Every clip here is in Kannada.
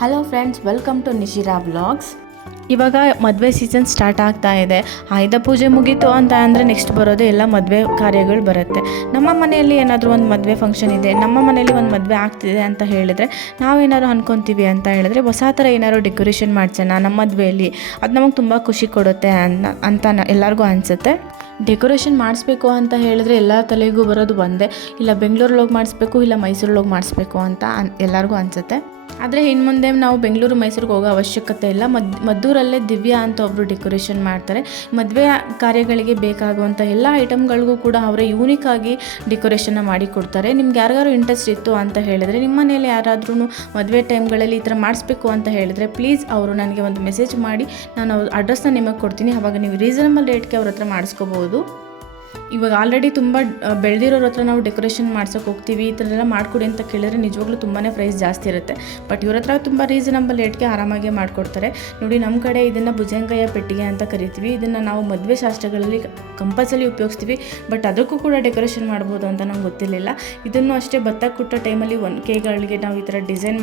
Hello friends, welcome to Nishira vlogs. ಇವಾಗ ಮದುವೆ ಸೀಸನ್ ಸ್ಟಾರ್ಟ್ ಆಗ್ತಾ ಇದೆ. ಆಯುಧ ಪೂಜೆ ಮುಗೀತು ಅಂತ ಅಂದರೆ ನೆಕ್ಸ್ಟ್ ಬರೋದು ಎಲ್ಲ ಮದುವೆ ಕಾರ್ಯಗಳು ಬರುತ್ತೆ. ನಮ್ಮ ಮನೆಯಲ್ಲಿ ಏನಾದರೂ ಒಂದು ಮದುವೆ ಫಂಕ್ಷನ್ ಇದೆ, ನಮ್ಮ ಮನೆಯಲ್ಲಿ ಒಂದು ಮದುವೆ ಆಗ್ತಿದೆ ಅಂತ ಹೇಳಿದರೆ ನಾವೇನಾದ್ರು ಅಂದ್ಕೊತೀವಿ ಅಂತ ಹೇಳಿದ್ರೆ ಹೊಸ ಥರ ಏನಾದ್ರು ಡೆಕೋರೇಷನ್ ಮಾಡ್ಸೋಣ ನಮ್ಮ ಮದುವೆಯಲ್ಲಿ, ಅದು ನಮಗೆ ತುಂಬ ಖುಷಿ ಕೊಡುತ್ತೆ ಅಂತ ಎಲ್ಲರಿಗೂ ಅನಿಸುತ್ತೆ. ಡೆಕೋರೇಷನ್ ಮಾಡಿಸ್ಬೇಕು ಅಂತ ಹೇಳಿದ್ರೆ ಎಲ್ಲ ತಲೆಗೂ ಬರೋದು ಒಂದೇ, ಇಲ್ಲ ಬೆಂಗಳೂರಲ್ಲಿ ಹೋಗಿ ಮಾಡಿಸ್ಬೇಕು, ಇಲ್ಲ ಮೈಸೂರಲ್ಲಿ ಹೋಗಿ ಮಾಡಿಸ್ಬೇಕು ಅಂತ ಎಲ್ಲರಿಗೂ ಅನಿಸುತ್ತೆ. ಆದರೆ ಇನ್ನು ಮುಂದೆ ನಾವು ಬೆಂಗಳೂರು ಮೈಸೂರಿಗೆ ಹೋಗೋ ಅವಶ್ಯಕತೆ ಇಲ್ಲ. ಮದ್ದೂರಲ್ಲೇ ದಿವ್ಯಾ ಅಂತ ಒಬ್ಬರು ಡೆಕೋರೇಷನ್ ಮಾಡ್ತಾರೆ. ಮದುವೆ ಕಾರ್ಯಗಳಿಗೆ ಬೇಕಾಗುವಂಥ ಎಲ್ಲ ಐಟಮ್ಗಳಿಗೂ ಕೂಡ ಅವರೇ ಯೂನಿಕ್ಕಾಗಿ ಡೆಕೋರೇಷನ್ನ ಮಾಡಿ ಕೊಡ್ತಾರೆ. ನಿಮ್ಗೆ ಯಾರಿಗಾರು ಇಂಟ್ರೆಸ್ಟ್ ಇತ್ತು ಅಂತ ಹೇಳಿದರೆ, ನಿಮ್ಮ ಮನೇಲಿ ಯಾರಾದ್ರೂ ಮದುವೆ ಟೈಮ್ಗಳಲ್ಲಿ ಈ ಥರ ಮಾಡಿಸ್ಬೇಕು ಅಂತ ಹೇಳಿದರೆ ಪ್ಲೀಸ್ ಅವರು ನನಗೆ ಒಂದು ಮೆಸೇಜ್ ಮಾಡಿ, ನಾನು ಅವ್ರ ಅಡ್ರೆಸ್ನ ನಿಮಗೆ ಕೊಡ್ತೀನಿ. ಆವಾಗ ನೀವು ರೀಸನಬಲ್ ರೇಟ್ಗೆ ಅವ್ರ ಹತ್ರ ಮಾಡಿಸ್ಕೋಬೋದು. ಇವಾಗ ಆಲ್ರೆಡಿ ತುಂಬ ಬೆಳೆದಿರೋರ ಹತ್ರ ನಾವು ಡೆಕೋರೇಷನ್ ಮಾಡ್ಸೋಕೆ ಹೋಗ್ತೀವಿ, ಈ ಥರ ಎಲ್ಲ ಮಾಡಿಕೊಡಿ ಅಂತ ಕೇಳಿದ್ರೆ ನಿಜವಾಗ್ಲೂ ತುಂಬಾ ಪ್ರೈಸ್ ಜಾಸ್ತಿ ಇರುತ್ತೆ. ಬಟ್ ಇವ್ರ ಹತ್ರ ತುಂಬ ರೀಸನಬಲ್ ರೇಟ್ಗೆ ಆರಾಮಾಗಿ ಮಾಡಿಕೊಡ್ತಾರೆ. ನೋಡಿ, ನಮ್ಮ ಕಡೆ ಇದನ್ನು ಭುಜಂಗಯ್ಯ ಪೆಟ್ಟಿಗೆ ಅಂತ ಕರಿತೀವಿ. ಇದನ್ನು ನಾವು ಮದುವೆ ಶಾಸ್ತ್ರಗಳಲ್ಲಿ ಕಂಪಲ್ಸರಿ ಉಪಯೋಗಿಸ್ತೀವಿ. ಬಟ್ ಅದಕ್ಕೂ ಕೂಡ ಡೆಕೋರೇಷನ್ ಮಾಡ್ಬೋದು ಅಂತ ನಂಗೆ ಗೊತ್ತಿರಲಿಲ್ಲ. ಇದನ್ನು ಅಷ್ಟೇ ಭತ್ತ ಕುಟ್ಟೋ ಟೈಮಲ್ಲಿ ಕೇಗಳಿಗೆ ನಾವು ಈ ಥರ ಡಿಸೈನ್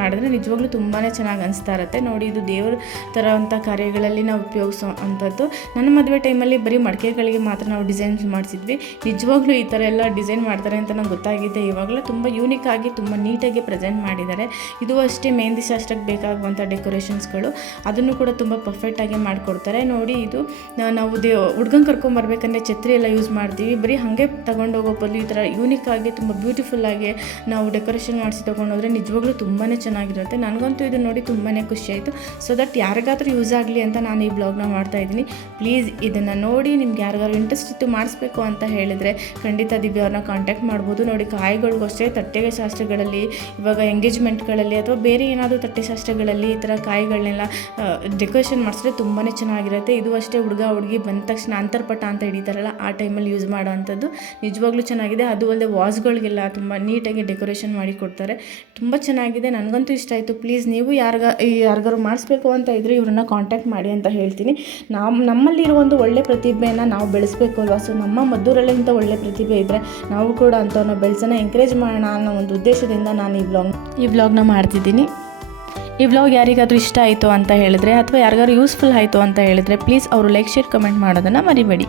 ಮಾಡಿದ್ರೆ ನಿಜವಾಗ್ಲೂ ತುಂಬಾ ಚೆನ್ನಾಗಿ ಅನಿಸ್ತಾ ಇರುತ್ತೆ. ನೋಡಿ, ಇದು ದೇವ್ರ ಥರ ಅಂಥ ಕಾರ್ಯಗಳಲ್ಲಿ ನಾವು ಉಪಯೋಗಿಸೋ ಅಂಥದ್ದು. ನನ್ನ ಮದುವೆ ಟೈಮಲ್ಲಿ ಬರೀ ಮಡಿಕೆಗಳಿಗೆ ಮಾತ್ರ ನಾವು ಡಿಸೈನ್ಸ್ ಮಾಡಿಸಿದ್ವಿ. ನಿಜವಾಗ್ಲೂ ಈ ಥರ ಎಲ್ಲ ಡಿಸೈನ್ ಮಾಡ್ತಾರೆ ಅಂತ ನಂಗೆ ಗೊತ್ತಾಗಿದೆ. ಇವಾಗಲೂ ತುಂಬ ಯೂನಿಕ್ಕಾಗಿ ತುಂಬ ನೀಟಾಗಿ ಪ್ರೆಸೆಂಟ್ ಮಾಡಿದ್ದಾರೆ. ಇದು ಅಷ್ಟೇ ಮೆಹಂದಿ ಶಾಸ್ತ್ರಕ್ಕೆ ಬೇಕಾಗುವಂಥ ಡೆಕೋರೇಷನ್ಸ್ಗಳು, ಅದನ್ನು ಕೂಡ ತುಂಬ ಪರ್ಫೆಕ್ಟಾಗಿ ಮಾಡಿಕೊಡ್ತಾರೆ. ನೋಡಿ, ಇದು ನಾವು ಹುಡ್ಗಂಗೆ ಕರ್ಕೊಂಬರ್ಬೇಕಂದ್ರೆ ಛತ್ರಿ ಎಲ್ಲ ಯೂಸ್ ಮಾಡ್ತೀವಿ. ಬರೀ ಹಾಗೆ ತೊಗೊಂಡೋಗೋ ಬದಲು ಈ ಥರ ಯೂನಿಕ್ಕಾಗಿ ತುಂಬ ಬ್ಯೂಟಿಫುಲ್ಲಾಗಿ ನಾವು ಡೆಕೋರೇಷನ್ ಮಾಡಿಸಿ ತೊಗೊಂಡೋದ್ರೆ ನಿಜವಾಗ್ಲೂ ತುಂಬಾ ಚೆನ್ನಾಗಿರುತ್ತೆ. ನನಗಂತೂ ಇದು ನೋಡಿ ತುಂಬಾ ಖುಷಿ ಆಯಿತು. ಸೊ ದಟ್ ಯಾರಿಗಾದ್ರೂ ಯೂಸ್ ಆಗಲಿ ಅಂತ ನಾನು ಈ ಬ್ಲಾಗ್ನ ಮಾಡ್ತಾಯಿದ್ದೀನಿ. ಪ್ಲೀಸ್ ಇದನ್ನು ನೋಡಿ, ನಿಮ್ಗೆ ಯಾರಿಗಾರು ಇಂಟ್ರೆಸ್ಟ್ ಇತ್ತು ಮಾಡಿಸ್ಬೇಕು ಅಂತ ಹೇಳಿದರೆ ಖಂಡಿತ ದಿವ್ಯ ಅವ್ರನ್ನ ಕಾಂಟ್ಯಾಕ್ಟ್ ಮಾಡ್ಬೋದು. ನೋಡಿ, ಕಾಯಿಗಳಿಗೂ ಅಷ್ಟೇ ತಟ್ಟೆಗೆ ಶಾಸ್ತ್ರಗಳಲ್ಲಿ, ಇವಾಗ ಎಂಗೇಜ್ಮೆಂಟ್ಗಳಲ್ಲಿ ಅಥವಾ ಬೇರೆ ಏನಾದರೂ ತಟ್ಟೆ ಶಾಸ್ತ್ರಗಳಲ್ಲಿ ಈ ಥರ ಕಾಯಿಗಳನ್ನೆಲ್ಲ ಡೆಕೋರೇಷನ್ ಮಾಡಿಸಿದ್ರೆ ತುಂಬಾ ಚೆನ್ನಾಗಿರುತ್ತೆ. ಇದು ಅಷ್ಟೇ ಹುಡುಗ ಹುಡುಗಿ ಬಂದ ತಕ್ಷಣ ಅಂತರ್ಪಟ ಅಂತ ಹಿಡಿತಾರಲ್ಲ, ಆ ಟೈಮಲ್ಲಿ ಯೂಸ್ ಮಾಡೋ ಅಂಥದ್ದು ನಿಜವಾಗ್ಲೂ ಚೆನ್ನಾಗಿದೆ. ಅದು ಅಲ್ಲದೆ ವಾಸ್ಗಳಿಗೆಲ್ಲ ತುಂಬ ನೀಟಾಗಿ ಡೆಕೋರೇಷನ್ ಮಾಡಿ ಕೊಡ್ತಾರೆ. ತುಂಬ ಚೆನ್ನಾಗಿದೆ, ನನಗಂತೂ ಇಷ್ಟ ಆಯಿತು. ಪ್ಲೀಸ್ ನೀವು ಯಾರಿಗಾರು ಮಾಡಿಸ್ಬೇಕು ಅಂತ ಇದ್ದರೆ ಇವ್ರನ್ನ ಕಾಂಟ್ಯಾಕ್ಟ್ ಮಾಡಿ ಅಂತ ಹೇಳ್ತೀನಿ. ನಮ್ಮಲ್ಲಿರೋ ಒಂದು ಒಳ್ಳೆ ಪ್ರತಿಭೆಯನ್ನು ನಾವು ಬೆಳೆಸಬೇಕು ಅಲ್ವಾ. ಸೊ ನಮ್ಮ ಮದ್ದೂರಲ್ಲೇ ಇಂಥ ಒಳ್ಳೆ ಪ್ರತಿಭೆ ಇದ್ದರೆ ನಾವು ಕೂಡ ಅಂಥವ್ರನ್ನ ಬೆಳೆಸೋಣ, ಎಂಕರೇಜ್ ಮಾಡೋಣ ಅನ್ನೋ ಒಂದು ಉದ್ದೇಶದಿಂದ ನಾನು ಈ ವ್ಲಾಗ್ನ ಮಾಡ್ತಿದ್ದೀನಿ. ಈ ವ್ಲಾಗ್ ಯಾರಿಗಾದ್ರೂ ಇಷ್ಟ ಆಯಿತು ಅಂತ ಹೇಳಿದ್ರೆ ಅಥವಾ ಯಾರಿಗಾದ್ರೂ ಯೂಸ್ಫುಲ್ ಆಯಿತು ಅಂತ ಹೇಳಿದ್ರೆ ಪ್ಲೀಸ್ ಅವರು ಲೈಕ್, ಶೇರ್, ಕಮೆಂಟ್ ಮಾಡೋದನ್ನು ಮರಿಬೇಡಿ.